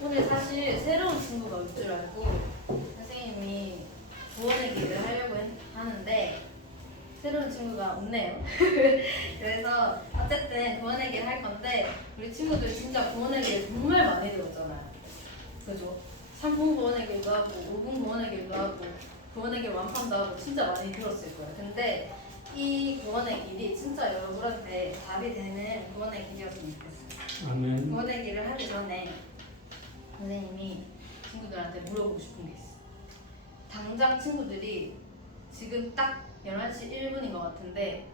오늘 사실 새로운 친구가 올 줄 알고 선생님이 구원의 길을 하려고 하는데 새로운 친구가 없네요. 그래서 어쨌든 구원의 길을 할 건데 우리 친구들 진짜 구원의 길 정말 많이 들었잖아요. 그죠? 3분 구원의 길도 하고 5분 구원의 길도 하고 구원의 길 완판도 하고 진짜 많이 들었을 거예요. 근데 이 구원의 길이 진짜 여러분한테 답이 되는 구원의 길이었으면 좋겠어요. 아멘. 구원의 길을 하기 전에 선생님이 친구들한테 물어보고 싶은 게 있어. 당장 친구들이 지금 딱 11시 1분인 것 같은데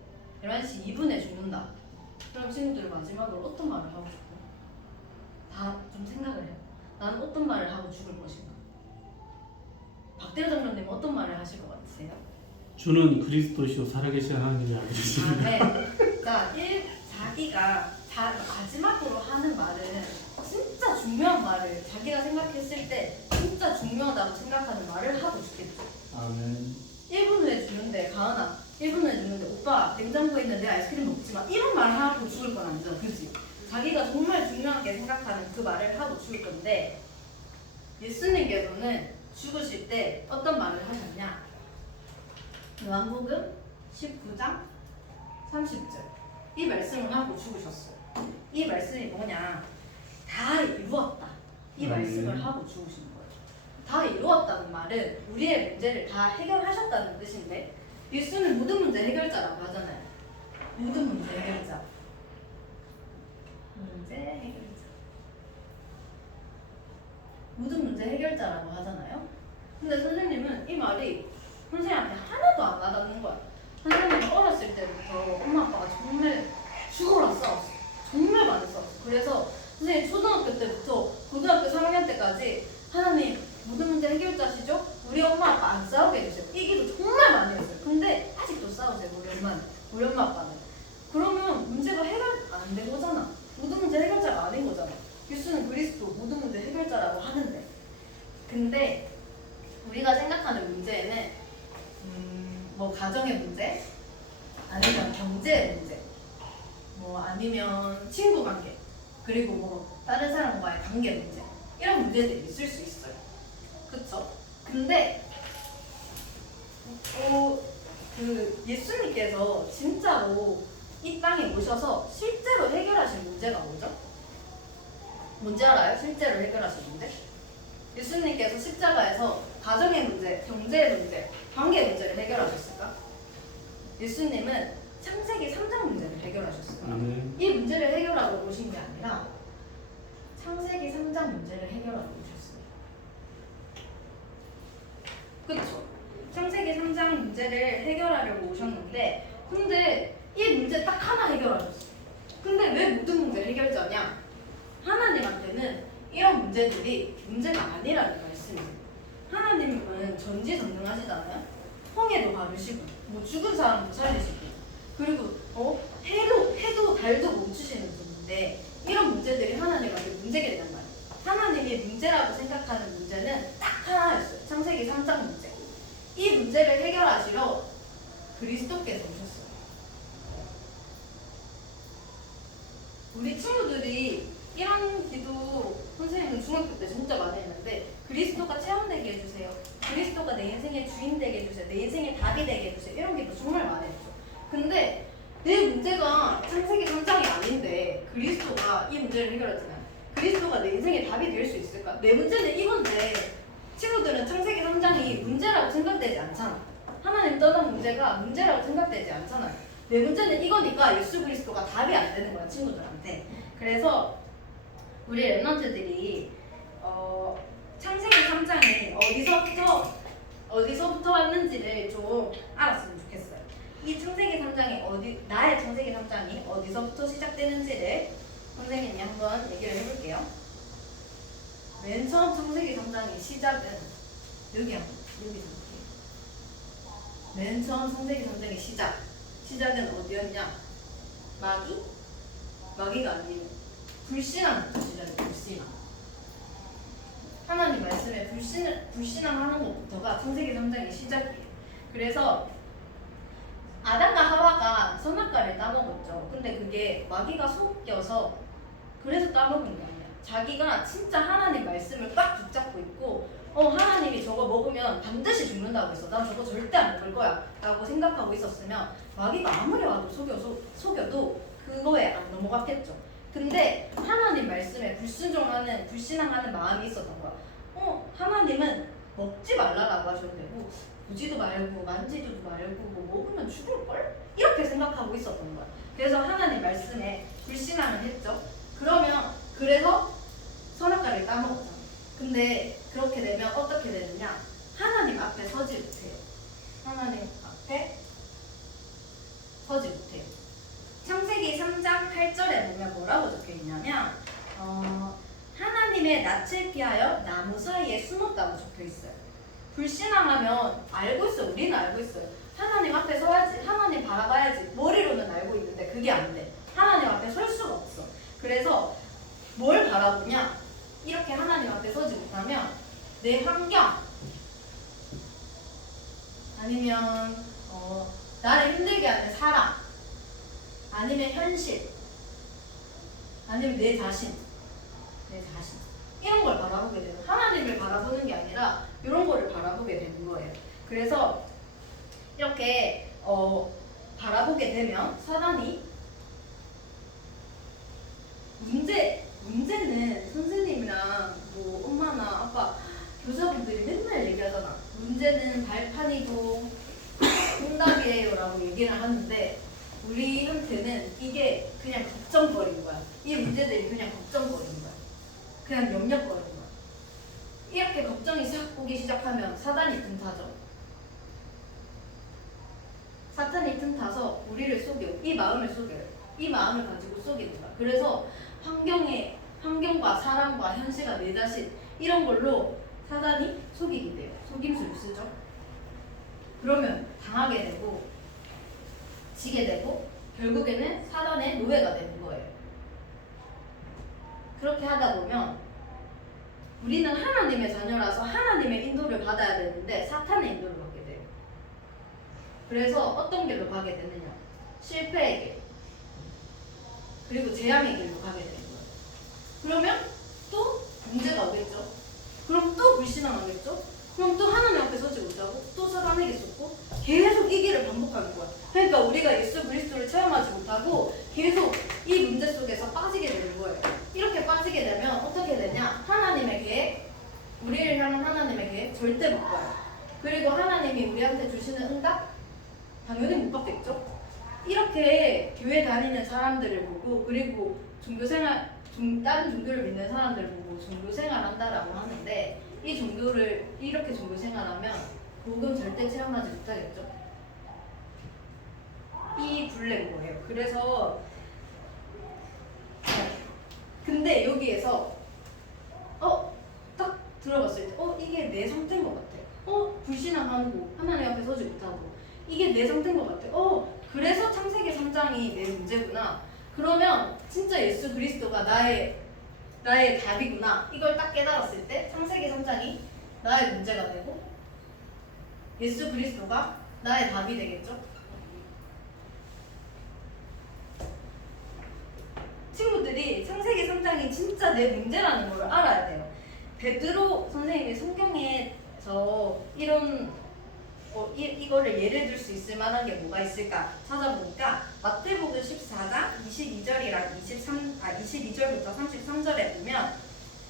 11시 2분에 죽는다. 그럼 친구들 마지막으로 어떤 말을 하고 싶어? 다 좀 생각을 해요. 나는 어떤 말을 하고 죽을 것인가? 박대호 장로님 어떤 말을 하실 것 같으세요? 주는 그리스도시요 살아계신 하나님이 아버지십니다. 네. 자, 자기가 마지막으로 하는 말은 진짜 중요한 말을 자기가 생각했을 때 진짜 중요하다고 생각하는 말을 하고 싶겠죠. 아멘. 1분 후에 죽는데 가은아 1분 후에 죽는데 오빠 냉장고에 있는 내 아이스크림 먹지 마 이런 말 하고 죽을 건 아니죠. 그치? 자기가 정말 중요하게 생각하는 그 말을 하고 죽을 건데 예수님께서는 죽으실 때 어떤 말을 하셨냐? 요한복음 19장 30절 이 말씀을 하고 죽으셨어요. 이 말씀이 뭐냐? 다 이루었다. 이 말씀을 하고 죽으신 거예요. 다 이루었다는 말은 우리의 문제를 다 해결하셨다는 뜻인데 예수는 모든 문제 해결자라고 하잖아요. 모든 문제 해결자. 문제 해결자. 모든 문제 해결자라고 하잖아요. 근데 선생님은 이 말이 선생님한테 하나도 안 와닿는 거야. 선생님은 어렸을 때부터 엄마 아빠가 정말 죽어라 싸웠어. 정말 많이 싸웠어. 그래서 선생님 초등학교 때부터 고등학교 3학년 때까지 하나님 모든 문제 해결자시죠? 우리 엄마 아빠 안 싸우게 해주세요. 이 기도 정말 많이 했어요. 근데 아직도 싸우세요. 우리 엄마 아빠는. 그러면 문제가 해결 안 된 거잖아. 모든 문제 해결자가 아닌 거잖아. 예수는 그리스도 모든 문제 해결자라고 하는데 근데 우리가 생각하는 문제에는 뭐 가정의 문제 아니면 경제의 문제 뭐 아니면 친구 관계 그리고 뭐 다른 사람과의 관계 문제 이런 문제들이 있을 수 있어요. 그쵸? 근데 그 예수님께서 진짜로 이 땅에 오셔서 실제로 해결하신 문제가 뭐죠? 뭔지 알아요? 실제로 해결하신 문제? 예수님께서 십자가에서 가정의 문제, 경제의 문제, 관계 문제를 해결하셨을까? 예수님은 창세기 3장 문제를 해결하셨어요. 아멘. 이 문제를 해결하고 오신 게 아니라 창세기 3장 문제를 해결하고 오셨어요. 그렇죠? 창세기 3장 문제를 해결하려고 오셨는데 근데 이 문제 딱 하나 해결하셨어요. 근데 왜 모든 문제 해결자냐? 하나님한테는 이런 문제들이 문제가 아니라는 말씀이에요. 하나님은 전지전능하시잖아요. 홍해도 가르시고 뭐 죽은 사람도 살리시고 그리고 해도 달도 멈추시는 분인데 이런 문제들이 하나님한테 문제겠단 말이에요. 하나님이 문제라고 생각하는 문제는 딱 하나였어요. 창세기 3장 문제. 이 문제를 해결하시러 그리스도께서 오셨어요. 우리 친구들이 이런 기도 선생님은 중학교 때 진짜 많이 했는데 그리스도가 체험되게 해주세요. 그리스도가 내 인생의 주인 되게 해주세요. 내 인생의 답이 되게 해주세요. 이런 기도 정말 많이 했죠. 근데 내 문제가 창세기 3장이 아닌데 그리스도가 이 문제를 해결하잖아요. 그리스도가 내 인생의 답이 될 수 있을까? 내 문제는 이건데 친구들은 창세기 3장이 문제라고 생각되지 않잖아. 하나님 떠난 문제가 문제라고 생각되지 않잖아요. 내 문제는 이거니까 예수 그리스도가 답이 안 되는 거야 친구들한테. 그래서 우리 랩런트들이 창세기 3장이 어디서부터 왔는지를 좀 알았으면 좋겠어요. 이 창세기 3장이 나의 창세기 3장이 어디서부터 시작되는지를 선생님이 한번 얘기를 해볼게요. 맨 처음 창세기 3장의 시작은 여기 생각해요. 맨 처음 창세기 3장의 시작은 어디였냐? 마귀가 아니에요. 불신앙부터 시작해요. 불신앙. 하나님 말씀에 불신앙하는 것부터가 창세기 3장의 시작이에요. 그래서 아담과 하와가 선악과를 따먹었죠. 근데 그게 마귀가 속여서 그래서 따먹은 게 아니야. 자기가 진짜 하나님 말씀을 딱 붙잡고 있고 하나님이 저거 먹으면 반드시 죽는다고 했어. 난 저거 절대 안 먹을 거야 라고 생각하고 있었으면 마귀가 아무리 와도 속여도 그거에 안 넘어갔겠죠. 근데 하나님 말씀에 불신앙하는 마음이 있었던 거야. 하나님은 먹지 말라라고 하셨는데 보지도 말고 만지지도 말고 먹으면 죽을걸? 이렇게 생각하고 있었던 거야. 그래서 하나님 말씀에 불신앙을 했죠. 그래서 선악과를 따먹었잖아. 근데 그렇게 되면 어떻게 되느냐? 하나님 앞에 서지 못해요. 하나님 앞에 서지 못해요. 창세기 3장 8절에 보면 뭐라고 적혀있냐면 하나님의 낯을 피하여 나무 사이에 숨었다고 적혀있어요. 불신앙하면 알고 있어요. 우리는 알고 있어요. 하나님 앞에 서야지, 하나님 바라봐야지. 머리로는 알고 있는데 그게 안 돼. 하나님 앞에 설 수가 없어. 그래서 뭘 바라보냐? 이렇게 하나님 앞에 서지 못하면 내 환경 아니면 나를 힘들게 하는 사람 아니면 현실 아니면 내 자신 이런 걸 바라보게 되는, 하나님을 바라보는 게 아니라 이런 거를 바라보게 되는 거예요. 그래서 이렇게 바라보게 되면 사단이 문제는 선생님이랑 뭐 엄마나 아빠 교사분들이 맨날 얘기하잖아. 문제는 발판이고 정답이에요 라고 얘기를 하는데 우리한테는 이게 그냥 걱정거리인 거야. 이 문제들이 그냥 걱정거리인 거야. 그냥 염려거리인 거야. 이렇게 걱정이 싹 오기 시작하면 사단이 틈타죠. 사탄이 틈타서 우리를 속여요. 이 마음을 속여요. 이 마음을 가지고 속이는 거야. 그래서 환경과 사람과 현실과 내 자신 이런 걸로 사단이 속이게 돼요. 속임수를 쓰죠. 그러면 당하게 되고 지게 되고 결국에는 사단의 노예가 되는 거예요. 그렇게 하다 보면 우리는 하나님의 자녀라서 하나님의 인도를 받아야 되는데 사탄의 인도를 받게 돼요. 그래서 어떤 길로 가게 되느냐? 실패의 길 그리고 재앙의 길로 가게 되는 거예요. 그러면 또 문제가 오겠죠. 그럼 또 불신앙하겠죠. 그럼 또 하나님 앞에 서지 못하고 또 사단에게 쏟고 계속 이 길을 반복하는 거야. 그러니까 우리가 예수 그리스도를 체험하지 못하고 계속 이 문제 속에서 빠지게 되는 거예요. 이렇게 빠지게 되면 어떻게 되냐? 하나님의 계획, 우리를 향한 하나님의 계획 절대 못 봐요. 그리고 하나님이 우리한테 주시는 응답 당연히 못 받겠죠. 이렇게 교회 다니는 사람들을 보고 그리고 다른 종교를 믿는 사람들을 보고 종교생활 한다라고 하는데 이렇게 종교생활하면 복음 절대 체험하지 못하겠죠. 이 굴레인 거예요. 그래서 근데 여기에서 딱 들어봤을 때 이게 내 상태인 것 같아. 불신앙하고 하나님 앞에 서지 못하고 이게 내 상태인 것 같아. 그래서 창세기 3장이 내 문제구나. 그러면 진짜 예수 그리스도가 나의 답이구나. 이걸 딱 깨달았을 때 창세기 3장이 나의 문제가 되고 예수 그리스도가 나의 답이 되겠죠. 친구들이 창세기 3장이 진짜 내 문제라는 걸 알아야 돼요. 베드로 선생님이 성경에서 이거를 예를 들 수 있을 만한 게 뭐가 있을까 찾아보니까 마태복음 14장 22절이랑 22절부터 33절에 보면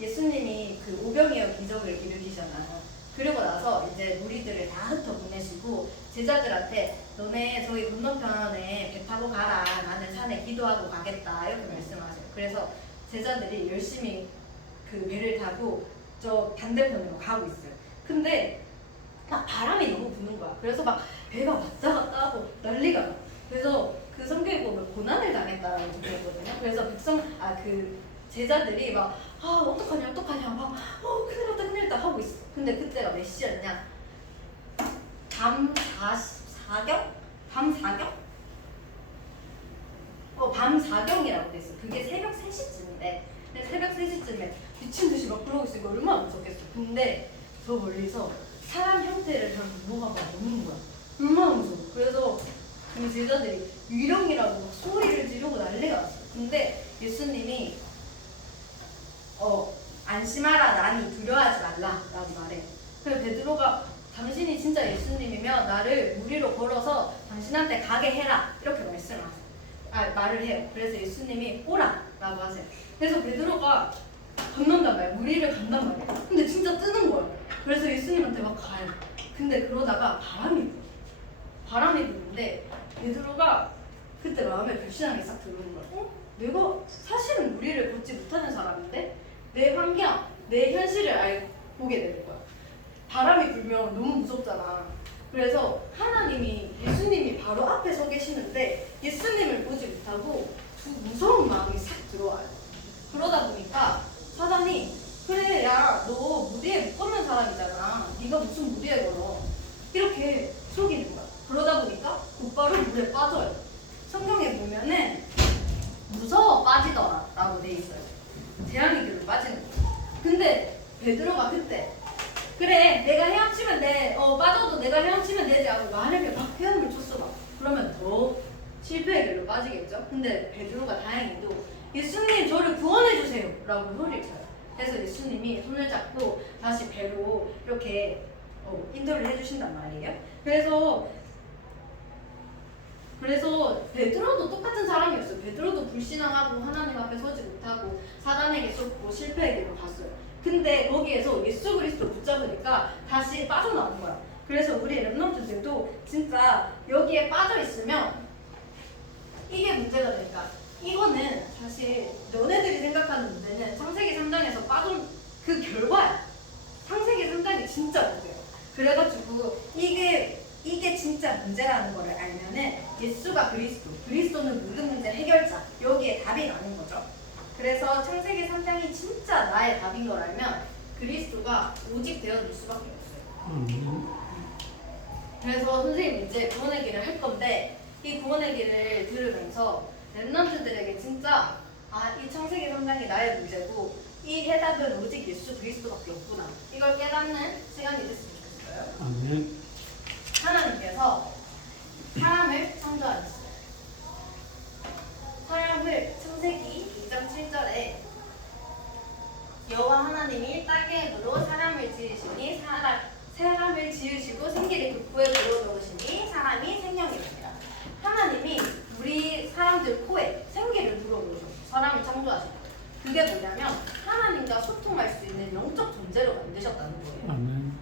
예수님이 그 오병이어 기적을 일으키셨나요? 그리고 나서 이제 무리들을 다 흩어보내시고 제자들한테 너네 저기 건너편에 배 타고 가라. 나는 산에 기도하고 가겠다. 이렇게 말씀하세요. 그래서 제자들이 열심히 그 배를 타고 저 반대편으로 가고 있어요. 근데 막 바람이 너무 부는 거야. 그래서 막 배가 왔다 갔다 하고 난리가 나. 그래서 그 성경에 보면 고난을 당했다라고 적혀있거든요. 그래서 제자들이 막 어떡하냐 막 큰일 났다 하고 있어. 근데 그때가 몇 시였냐? 밤 4경? 밤 4경? 밤 4경이라고 돼 있어. 그게 새벽 3시쯤인데 근데 새벽 3시쯤에 미친 듯이 막 그러고 있으니까 얼마나 무섭겠어. 근데 저 멀리서 사람 형태를 별 뭐가 막 오는 거야. 얼마나 무서워. 그래서 그 제자들이 유령이라고 막 소리를 지르고 난리가 났어. 근데 예수님이 안심하라 나니 두려워하지 말라 라고 말해. 그래서 베드로가 당신이 진짜 예수님이면 나를 무리로 걸어서 당신한테 가게 해라 이렇게 말을 해요. 그래서 예수님이 오라 라고 하세요. 그래서 베드로가 건넌단 말이야. 무리를 간단 말이야. 근데 진짜 뜨는 거야. 그래서 예수님한테 막 가요. 근데 그러다가 바람이 부는데 베드로가 그때 마음에 불신한 게 싹 들어오는 거야. 내가 사실은 무리를 걷지 못하는 사람인데 내 환경, 내 현실을 보게 되는 거야. 바람이 불면 너무 무섭잖아. 그래서 예수님이 바로 앞에 서 계시는데 예수님을 보지 못하고 두 무서운 마음이 싹 들어와요. 그러다 보니까 사단이 그래 야 너 무리에 못 걷는 사람이잖아. 네가 무슨 무리에 걸어. 이렇게 속이는 거야. 그러다 보니까 곧바로 물에 빠져요. 성경에 보면은 무서워 빠지더라 라고 돼 있어요. 재앙의 길로 빠지는 거야. 근데 베드로가 그때 그래 내가 헤엄치면 돼. 빠져도 내가 헤엄치면 되지 하고 만약에 막 헤엄을 쳤어 막 그러면 더 실패의 길로 빠지겠죠. 근데 베드로가 다행히도 예수님 저를 구원해 주세요 라고 소리를 쳐요. 그래서 예수님이 손을 잡고 다시 배로 이렇게 인도를 해주신단 말이에요. 그래서 베드로도 똑같은 사람이었어요. 베드로도 불신앙하고 하나님 앞에 서지 못하고 사단에게 쏟고 실패의 길로 갔어요. 근데 거기에서 예수 그리스도 붙잡으니까 다시 빠져나온 거야. 그래서 우리 렘넌트들도 진짜 여기에 빠져 있으면 이게 문제가 되니까 이거는 사실 너네들이 생각하는 문제는 창세기 3장에서 빠진 그 결과야. 창세기 3장이 진짜 문제예요. 그래가지고 이게 진짜 문제라는 거를 알면은 예수가 그리스도는 모든 문제 해결자 여기에 답이 나는 거죠. 그래서 창세기 3장이 진짜 나의 답인 걸 알면 그리스도가 오직 되어줄 수밖에 없어요. 그래서 선생님 이제 구원의 길을 할 건데 이 구원의 길을 들으면서 렘넌트들에게 진짜 이 창세기 3장이 나의 문제고 이 해답은 오직 예수 그리스도밖에 없구나 이걸 깨닫는 시간이 됐으면 좋겠어요. 아멘. 하나님께서 사람을 창조하셨어요. 사람을 창세기 2장 7절에 여호와 하나님이 땅의 힘으로 사람을 지으시니 사람을 지으시고 생기를 그 코에 불어넣으시니 사람이 생명이었습니다. 하나님이 우리 사람들 코에 생기를 불어넣으셔서 사람을 창조하셨어요. 그게 뭐냐면 하나님과 소통할 수 있는 영적 존재로 만드셨다는 거예요. 아멘.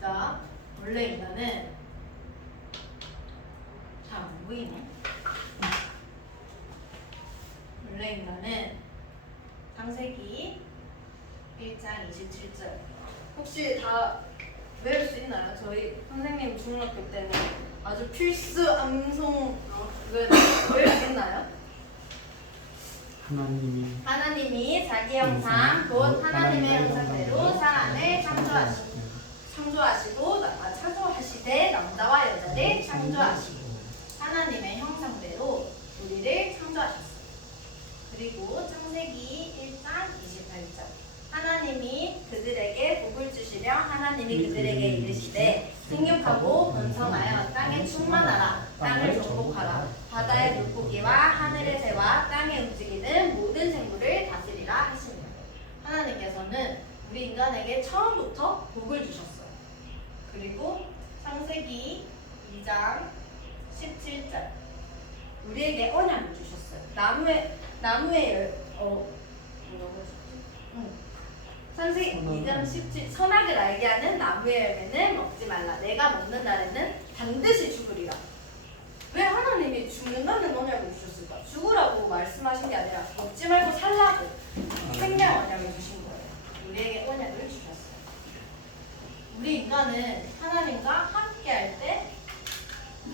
자, 원래 인간은 잘 안 보이네. 원래 인간은 창세기 1장 27절 혹시 다 외울 수 있나요? 저희 선생님 중학교 때는 아주 필수 암송 외울 수 있나요? 하나님이 자기 형상 곧 하나님의 형상대로 사람을 창조하시되 남자와 여자를 창조하시고 하나님의 형상대로 우리를 창조하셨어요. 그리고 창세기 1장 28절 하나님이 그들에게 복을 주시며 하나님이 그들에게 이르시되 생육하고 번성하여 땅에 충만하라 땅을 정복하라 바다의 물고기와 하늘의 새와 땅에 움직이는 모든 생물을 다스리라 하십니다. 하나님께서는 우리 인간에게 처음부터 복을 주셨어요. 그리고 창세기 2장 17절 우리에게 언약을 주셨어요. 창세기 2장 17 선악을 알게 하는 나무의 열매는 먹지 말라. 내가 먹는 날에는 반드시 죽으리라. 왜 하나님이 죽는다는 언약을 주셨을까? 죽으라고 말씀하신 게 아니라 먹지 말고 살라고 생명 언약을 주신 거예요. 우리에게 언약을 주셨어요. 우리 인간은 하나님과 함께 할 때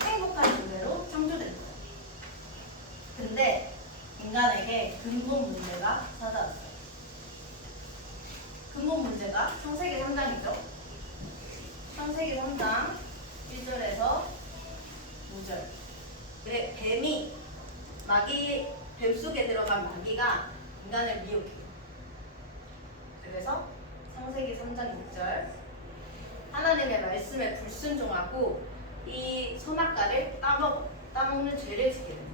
행복한 존재로 창조된 거예요. 근데 인간에게 근본 문제가 찾아왔어요. 근본 문제가 창세기 3장이죠. 창세기 3장 1절에서 5절. 뱀 속에 들어간 마귀가 인간을 미혹해요. 그래서 창세기 3장 6절 하나님의 말씀에 불순종하고 이 선악과를 따먹는 죄를 지게 됩니다.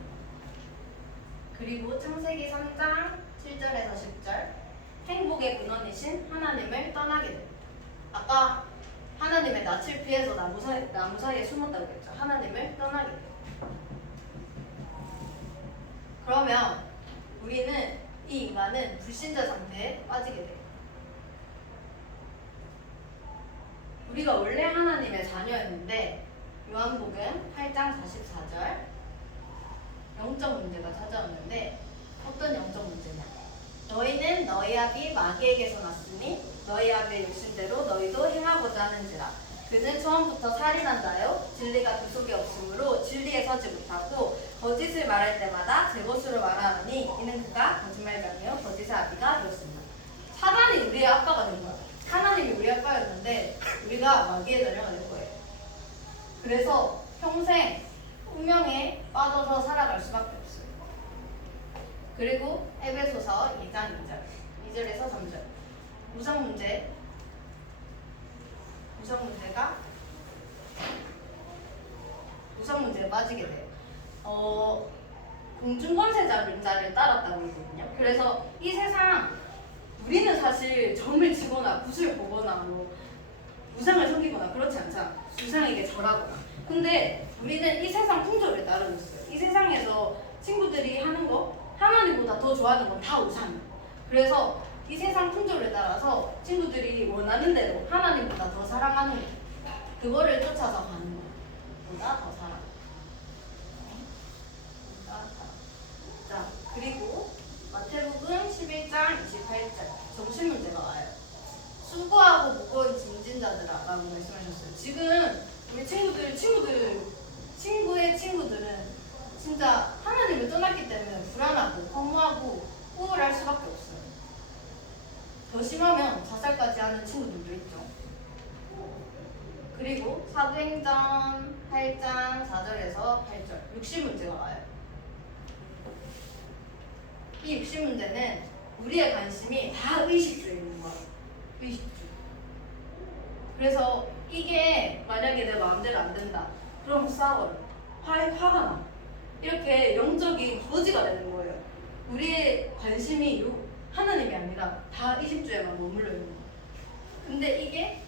그리고 창세기 3장 7절에서 10절 행복의 근원이 영원이신 하나님을 떠나게 됩니다. 아까 하나님의 낯을 피해서 나무 사이에 숨었다고 했죠. 하나님을 떠나게 돼요. 그러면 우리는 이 인간은 불신자 상태에 빠지게 돼요. 우리가 원래 하나님의 자녀였는데 요한복음 8장 44절 영적 문제가 찾아오는데 어떤 영적 문제냐? 너희는 너희 아비 마귀에게서 났으니 너희 아비의 욕심대로 너희도 행하고자 하는지라. 그는 처음부터 살인한 자요 진리가 그 속에 없으므로 진리에 서지 못하고 거짓을 말할 때마다 제 것으로 말하노니 이는 그가 거짓말자며 거짓의 아비가 되었습니다. 사단이 우리의 아빠가 된 거야. 하나님이 우리 아빠였는데 우리가 마귀의 자녀가 된 거예요. 그래서 평생 운명에 빠져서 살아갈 수밖에 없어요. 그리고 에베소서 2장 2절에서 3절 우상 문제에 빠지게 돼요. 공중권세자를 따랐다고 그러거든요. 그래서 이 세상 우리는 사실 점을 치거나 굿을 보거나 뭐 우상을 섬기거나 그렇지 않잖아. 우상에게 절하거나. 근데 우리는 이 세상 풍조를 따르고 있어요. 이 세상에서 친구들이 하는 거 하나님보다 더 좋아하는 건 다 우상이에요. 그래서 이 세상 풍조를 따라서 친구들이 원하는 대로 하나님보다 더 사랑하는 거 그거를 쫓아서 가는 거야. 보다 더 사랑. 자, 그리고 마태복음 11장 28절 정신 문제가 와요. 수고하고 무거운 짐진 자들아 라고 말씀하셨어요. 지금 우리 친구의 친구들은 진짜 하나님을 떠났기 때문에 불안하고 허무하고 우울할 수밖에 없어요. 더 심하면 자살까지 하는 친구들도 있죠. 그리고 사도행전 8장 4절에서 8절 육신 문제가 와요. 이 육신 문제는 우리의 관심이 다 의식주에 있는 거예요. 의식주. 그래서 이게 만약에 내 마음대로 안 된다. 그럼 싸워요. 화가 나. 이렇게 영적인 거지가 되는 거예요. 우리의 관심이 하나님이 아니라 다 의식주에만 머물러 있는 거예요. 근데 이게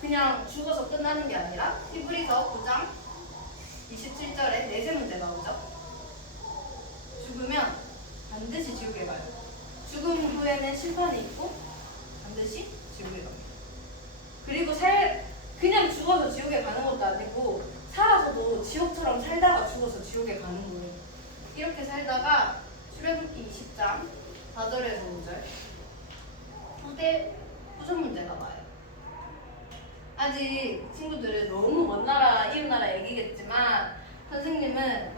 그냥 죽어서 끝나는 게 아니라 히브리서 9장 27절에 내세 문제가 오죠. 죽으면 반드시 지옥에 가요. 죽음 후에는 심판이 있고 반드시 지옥에 갑니다. 그리고 그냥 죽어서 지옥에 가는 것도 아니고 살아서도 지옥처럼 살다가 죽어서 지옥에 가는 거예요. 이렇게 살다가 출애굽기 20장 4절에서 5절 후손 문제가 와요. 아직 친구들은 너무 먼 나라 이웃 나라 얘기겠지만 선생님은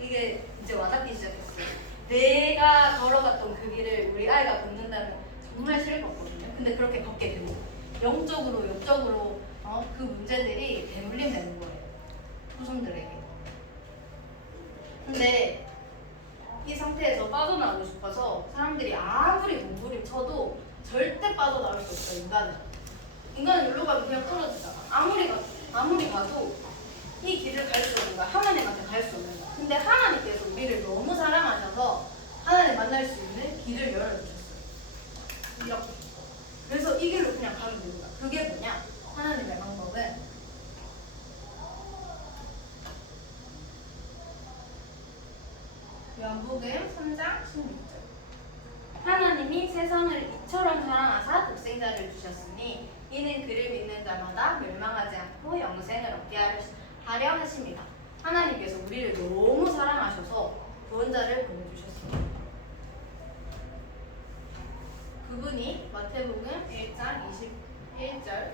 이게 이제 와닿기 시작했어요. 내가 걸어갔던 그 길을 우리 아이가 걷는다면 정말 싫을 것 같거든요. 근데 그렇게 걷게 되고 영적으로 육적으로 그 문제들이 대물림 되는 거예요. 후손들에게. 근데 이 상태에서 빠져나오고 싶어서 사람들이 아무리 몸부림쳐도 절대 빠져나올 수 없어요. 인간은 여기로 가면 그냥 떨어지잖아. 아무리 가도 이 길을 갈 수 없는 거야. 하나님한테 갈 수 없는 거야. 근데 하나님께서 우리를 너무 사랑하셔서 하나님 만날 수 있는 길을 열어주셨어요. 이렇게. 그래서 이 길로 그냥 가면 됩니다. 그게 뭐냐? 하나님의 방법은 요한복음 3장 16절 하나님이 세상을 이처럼 사랑하사 독생자를 주셨으니 이는 그를 믿는 자마다 멸망하지 않고 영생을 얻게 하려 하십니다. 하나님께서 우리를 너무 사랑하셔서 구원자를 보내주셨습니다. 그분이 마태복음 1장 21절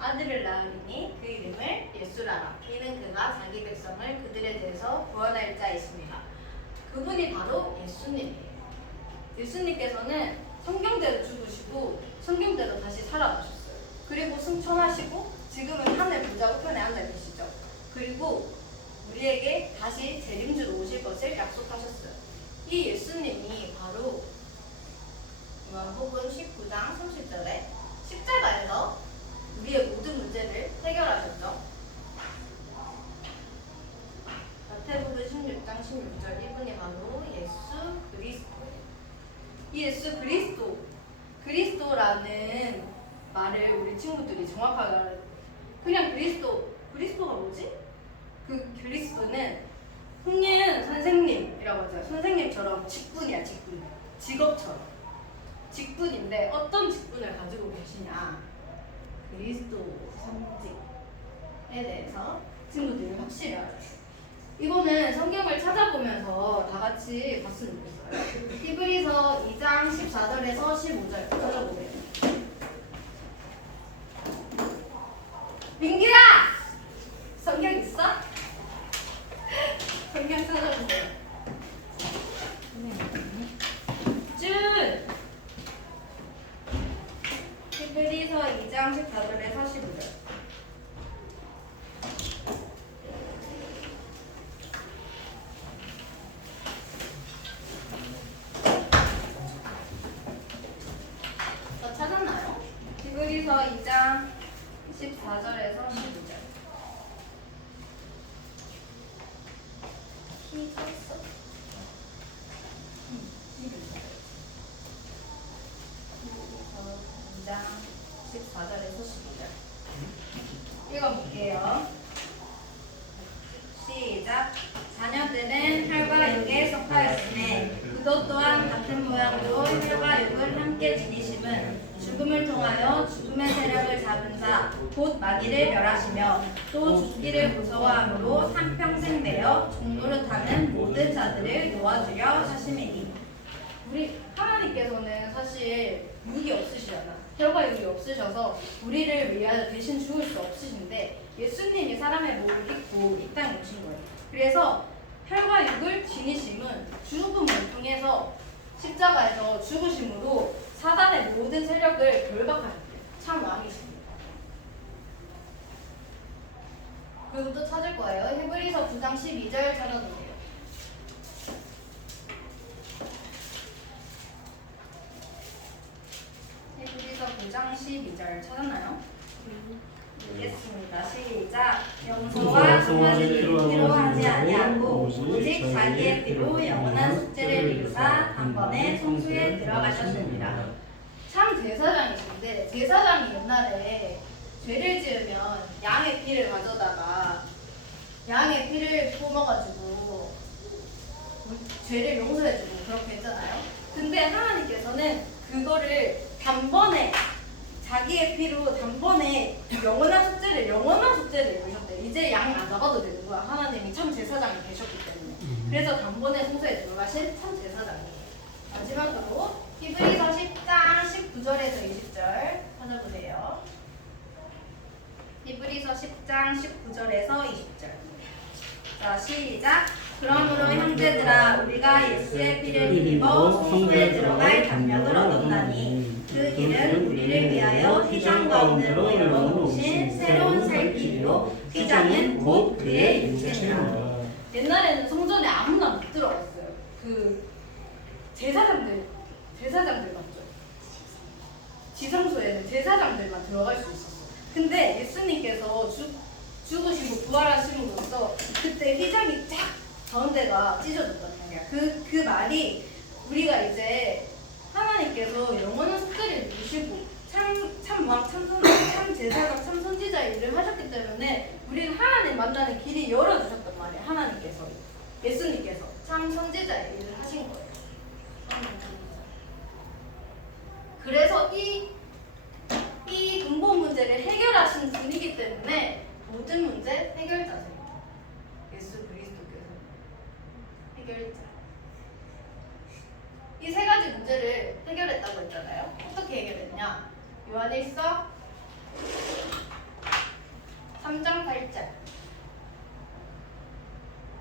아들을 낳으리니 그 이름을 예수라라. 이는 그가 자기 백성을 그들에 대해서 구원할 자이십니다. 그분이 바로 예수님이에요. 예수님께서는 성경대로 죽으시고 성경대로 다시 살아나셨어요. 그리고 승천하시고 지금은 하늘 보좌 우편에 앉아 계시죠. 그리고 우리에게 다시 재림주로 오실 것을 약속하셨어요. 이 예수님이 바로 요한복음 19장 30절에 십자가에서 우리의 모든 문제를 해결하셨죠. 마태복음 16장 16절 이분이 바로 예수 그리스도예요. 이 예수 그리스도 그리스도라는 말을 우리 친구들이 정확하게 그냥 그리스도가 뭐지? 그 그리스도는 홍예은 선생님이라고 하잖아요. 선생님처럼 직분이야, 직분. 직업처럼. 직분인데 어떤 직분을 가지고 계시냐? 그리스도 성직에 대해서 친구들이 확실히 알아요. 이거는 성경을 찾아보면서 다 같이 봤으면 좋겠어요. 히브리서 2장 14절에서 15절 찾아보세요. 민기라! 성경 있어? 성경 찾아보세요. 준! 히브리서 2장 14절에서 15절. 찾았나요? 히브리서 2장 14절에서 15절. 찾았어? 히브리서 2장 14절에서 15절. 읽어볼게요. 시작. 자녀들은 혈과 육에 속하였음에 그도 또한 같은 모양으로 혈과 육을 함께 지니심은 죽음을 통하여 죽음의 세력을 잡은 자 곧 마귀를 멸하시며 또 죽기를 무서워함으로 삼평생 내어 종노릇하는 모든 자들을 놓아주려 하심이니. 우리 하나님께서는 사실 육이 없으시잖아. 혈과 육이 없으셔서 우리를 위하여 대신 죽을 수 없으신데 예수님이 사람의 몸을 입고 이 땅에 오신 거예요. 그래서 혈과 육을 지니심은 죽음을 통해서 십자가에서 죽으심으로 사단의 모든 세력을 결박하셨대요. 참 왕이십니다. 그리고 또 찾을 거예요. 히브리서 9장 12절 찾아보세요. 히브리서 9장 12절 찾았나요? 읽겠습니다. 시작. 염소와 송아지는 피로 하지 아니하고 오직 자기의 피로 영원한 숙제를 이루사 단번에 성소에 들어가셨습니다. 참 제사장이신데 제사장이 옛날에 죄를 지으면 양의 피를 가져다가 양의 피를 뿜어가지고 죄를 용서해주고 그렇게 했잖아요. 근데 하나님께서는 그거를 단번에 자기의 피로 단번에 영원한 숙제를 이루셨대. 이제 양 안 잡아도 되는 거야. 하나님이 참 제사장이 되셨기 때문에. 그래서 단번에 성소에 들어가신 참 제사장이에요. 마지막으로 히브리서 10장 19절에서 20절 찾아보세요. 히브리서 10장 19절에서 20절. 자, 시작. 그러므로 형제들아 우리가 예수의 피를 힘입어 성소에 들어갈 담력을 얻었나니 그 길은 우리를 위하여 휘장 가운데로 열어놓으신 새로운 살 길이요 휘장은 곧 그의 육체니라. 옛날에는 성전에 아무나 못 들어갔어요. 그 제사장들 맞죠? 지성소에는 제사장들만 들어갈 수 있었어. 근데 예수님께서 죽으시고 부활하심으로써 그때 휘장이 쫙 가운데가 찢어졌단 말이야. 그 말이 우리가 이제 하나님께서 영원한 숙제를 이루시고 참 제사장, 참 선지자의 일을 하셨기 때문에 우리는 하나님 만나는 길이 열어주셨단 말이야. 하나님께서, 예수님께서 참 선지자의 일을 하신 거예요. 그래서 이 근본 문제를 해결하신 분이기 때문에 모든 문제 해결자세요. 예수 그리스도께서 해결자. 이 세 가지 문제를 해결했다고 했잖아요. 어떻게 해결했냐? 요한일서 3장 8절.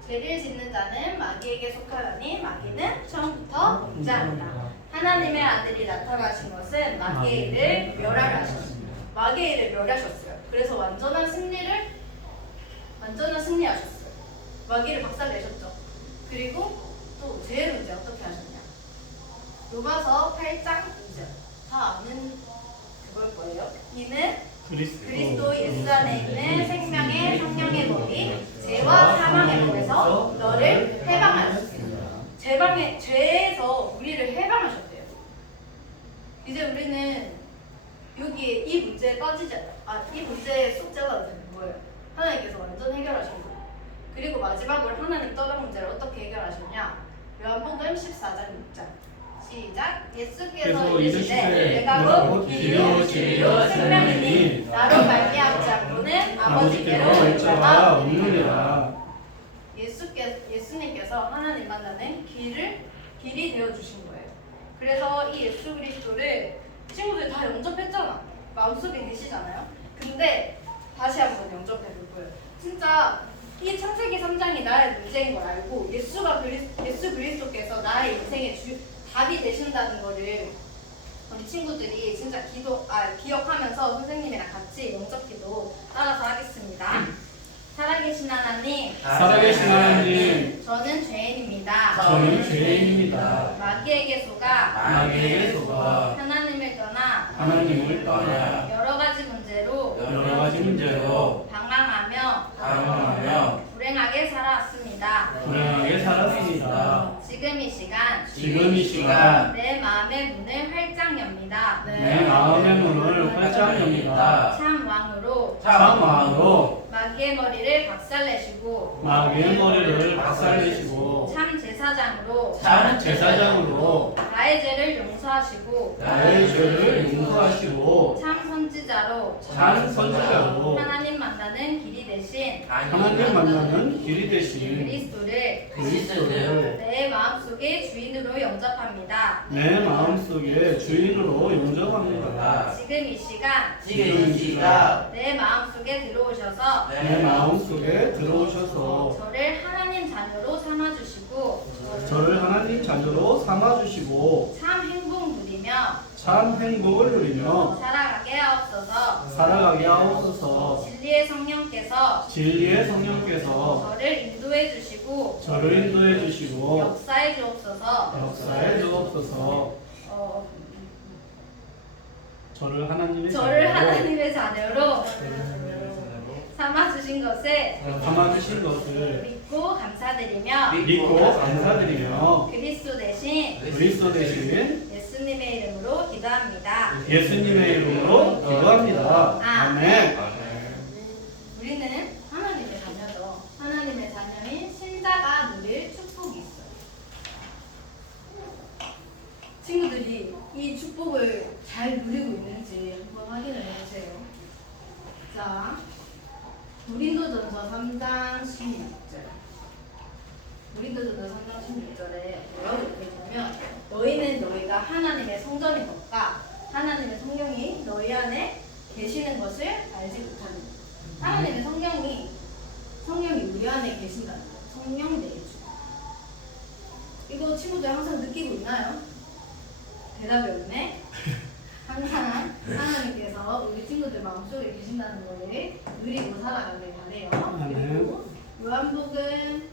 죄를 짓는 자는 마귀에게 속하여니 마귀는 처음부터 범죄합니다. 하나님의 아들이 나타나신 것은 마귀의 일을 멸하셨습니다. 마귀의 일을 멸하셨어요. 그래서 완전한 승리하셨어요. 마귀를 박살내셨죠. 그리고 또 죄의 문제 어떻게 하셨냐? 로마서 8장 2절. 다 아는 그걸 거예요. 이는 그리스도 예수 안에 있는 생명의 성령의 법이 죄와 사망의 법에서 너를 해방하였습니다. 죄에서 우리를 해방하셨대요. 이제 우리는 빠지지 이 문제의 숙제가 되는 거예요. 하나님께서 완전 해결하신 거예요. 그리고 마지막으로 하나님 떠난 문제를 어떻게 해결하셨냐? 요한복음 14장 6절 시작. 예수께서 이르시되 내가 곧 길이요 진리요 생명이니 나로 말미암지 않고는 아버지께로 올 자가 없느니라. 예수님께서 하나님 만나는 길이 되어 주신 거예요. 그래서 이 예수 그리스도를 친구들 다 영접했잖아. 마음속에 계시잖아요. 근데 다시 한번 영접해 볼 거예요. 진짜 이 창세기 3장이 나의 문제인 걸 알고 예수 그리스도께서 나의 인생의 답이 되신다는 거를 우리 친구들이 진짜 기억하면서 선생님이랑 같이 영접기도 따라서 하겠습니다. 살아계신 하나님, 살아계신 하나님, 저는 죄인입니다. 저는 죄인입니다. 마귀에게 속아 하나님을 떠나 여러 가지 문제로 방황하며 불행하게 살아왔습니다. 지금 이 시간 내 마음의 문을 활짝 엽니다. 참 왕으로 마귀의 머리를 박살내시고 참 제사장으로 나의 죄를 용서하시고 참 선지자로 하나님 만나는 길이 되신 그리스도를 내 마음속의 주인으로 영접합니다. 지금 이 시간 내 마음속에 들어오셔서 저를 하나님 자녀로 삼아주시고 참 행복을 누리며 살아가게 하옵소서. 진리의 성령께서 저를 인도해 주시고 역사해 주옵소서. 저를 하나님의 자녀로 삼아주신 것을 믿고 감사드리며 그리스도 대신 예수님의 이름으로 기도합니다. 아멘. 우리는 하나님의 자녀죠. 하나님의 자녀인 신자가 누릴 축복이 있어요. 친구들이 이 축복을 잘 누리고 있는지 한번 확인을 해주세요. 자, 고린도전서 3장 16절. 고린도전서 3장 16절에 뭐라고 이렇게 보면 너희는 너희가 하나님의 성전인 것과 하나님의 성령이 너희 안에 계시는 것을 알지 못하는 것. 하나님의 성령이 우리 안에 계신다는 거예요. 성령 내주. 이거 친구들 항상 느끼고 있나요? 대답이 없네. 항상 하나님께서 우리 친구들 마음속에 계신다는 것을 누리고 살아가길 바래요. 그리고 요한복음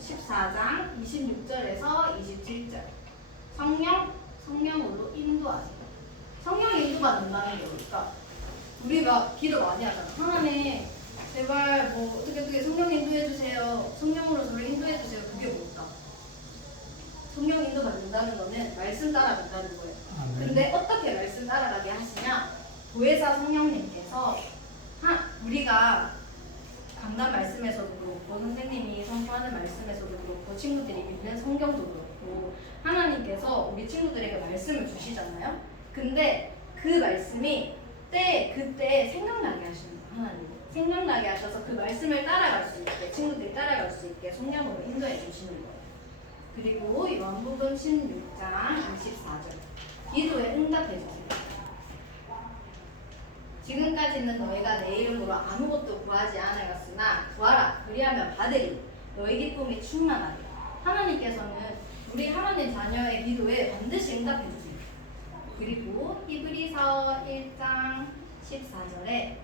14장 26절에서 27절. 성령으로 인도하세요. 성령 인도가 된다는 게 뭘까? 우리 막 기도 많이 하잖아. 하나님 제발 뭐 어떻게 성령 인도해 주세요. 성령으로 저를 인도해 주세요. 그게 뭘까? 성령 인도 받는다는 거는 말씀 따라간다는 거예요. 근데 어떻게 말씀 따라가게 하시냐? 보혜사 성령님께서 우리가 강단 말씀에서도 그렇고 선생님이 선포하는 말씀에서도 그렇고 친구들이 읽는 성경도 그렇고 하나님께서 우리 친구들에게 말씀을 주시잖아요. 근데 그 말씀이 그때 생각나게 하시는 거예요. 하나님 생각나게 하셔서 그 말씀을 따라갈 수 있게 친구들이 따라갈 수 있게 성령으로 인도해 주시는 거예요. 그리고 요한복음 16장 24절 기도에 응답해 주세요. 지금까지는 너희가 내 이름으로 아무것도 구하지 않았으나 구하라 그리하면 받으리 너희 기쁨이 충만하리. 하나님께서는 우리 하나님 자녀의 기도에 반드시 응답해 주세요. 그리고 히브리서 1장 14절에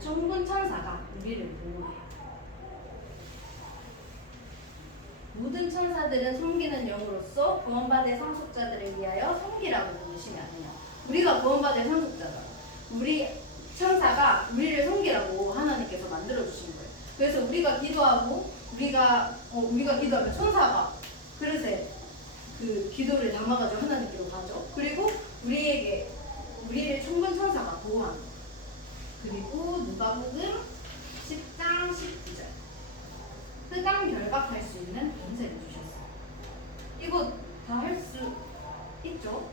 천군 천사가 우리를 보호해요. 모든 천사들은 섬기는 영으로서 구원받을 상속자들을 위하여 섬기라고 부르시면 안 돼요. 우리가 구원받을 상속자다. 우리 천사가 우리를 섬기라고 하나님께서 만들어 주신 거예요. 그래서 우리가 기도하고 우리가 기도하면 천사가 그릇에 그 기도를 담아가지고 하나님께로 가죠. 그리고 우리 우리를 천군천사가 보호하는 거. 그리고 누가복음 10장 19절 흑암 결박할 수 있는 권세를 주셨어요. 이거 다 할 수 있죠?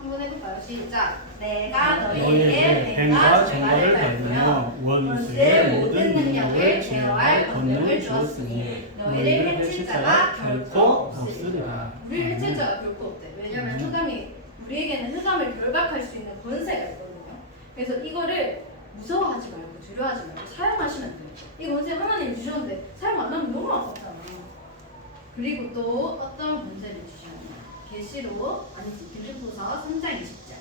한번 해볼까요? 시작. 내가 너희에게 뱀과 정갈을 밟으며 원수의 모든 능력을 제어할 권능을 주었으니 너희를 해칠 자가 결코 없으리라. 우리를 해칠 자가 결코 없대. 왜냐하면 흑암이 우리에게는 흑암을 결박할 수 있는 권세가 있거든요. 그래서 이거를 무서워하지 말고 두려워하지 말고 사용하시면 돼요. 이 권세 하나님이 주셨는데 사용 안 하면 너무 아깝잖아요. 그리고 또 어떤 권세를 주셨냐? 계시록 아니지 빌립보서 3장 20절.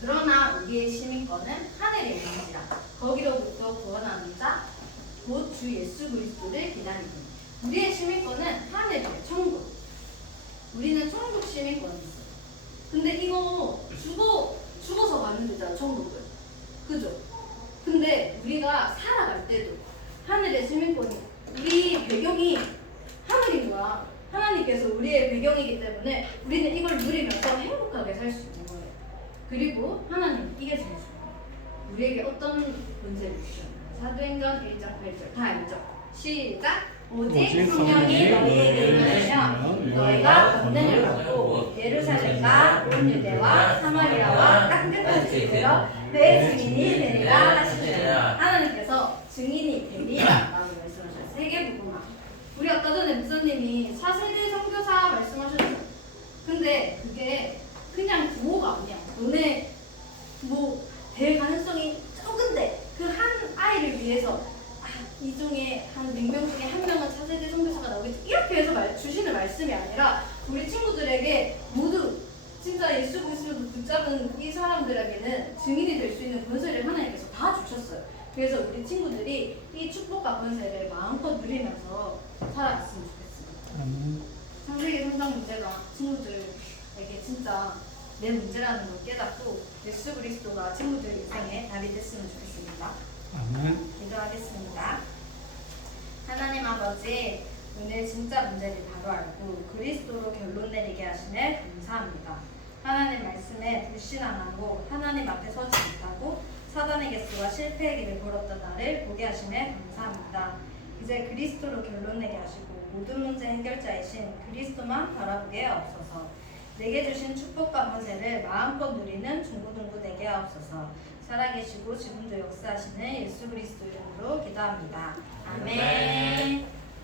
그러나 우리의 시민권은 하늘에 있는지라 거기로부터 구원하는 자 곧 주 예수 그리스도를 기다리니. 우리의 시민권은 하늘이에요. 천국. 우리는 천국 시민권이 있어요. 근데 이거 죽어서 가는 데잖아, 천국을. 그죠? 근데 우리가 살아갈 때도 하늘의 시민권이 우리 배경이 하늘인 거야. 하나님께서 우리의 배경이기 때문에 우리는 이걸 누리면서 행복하게 살 수 있는 거예요. 그리고 하나님 이게 제일 중요해요. 우리에게 어떤 문제를 주셨나요? 사도행전 1장 8절 다 알죠? 시작! 오직 성령이 너희에게 임하시면 너희가 권능을 받고 예루살렘과 온 유대와 사마리아와 땅끝까지 이르러 내 증인이 되리라 하시니라. 하나님께서 증인이 되리라라고 말씀하셨어요. 세계복음화. 우리 아까 전에 목사님이 4세대 선교사 말씀하셨어요. 근데 그게 그냥 구호가 아니야. 너네 뭐 될 가능성이 적은데 그 한 아이를 위해서 이 중에 한 100명 중에 한 명은 4세대 선교사가 나오겠지 이렇게 해서 주시는 말씀이 아니라 우리 친구들에게 모두 진짜 예수 그리스도를 붙잡은 이 사람들에게는 증인이 될 수 있는 권세를 하나님께서 다 주셨어요. 그래서 우리 친구들이 이 축복과 권세를 마음껏 누리면서 살아갔으면 좋겠습니다. 창세기 성장 문제가 친구들에게 진짜 내 문제라는 걸 깨닫고 예수 그리스도가 친구들 인생에 답이 됐으면 좋겠습니다. 아멘. 기도하겠습니다. 하나님 아버지, 오늘 진짜 문제를 바로 알고 그리스도로 결론 내리게 하시네 감사합니다. 하나님 말씀에 불신 안 하고 하나님 앞에 서지 못하고 사단에게 쏘아 실패의 길을 걸었던 나를 보게 하시네 감사합니다. 이제 그리스도로 결론 내게 하시고 모든 문제 해결자이신 그리스도만 바라보게 하옵소서. 내게 주신 축복과 권세를 마음껏 누리는 중고등부 되게 하옵소서. 살아계시고 지금도 역사하시는 예수 그리스도 이름으로 기도합니다. 아멘.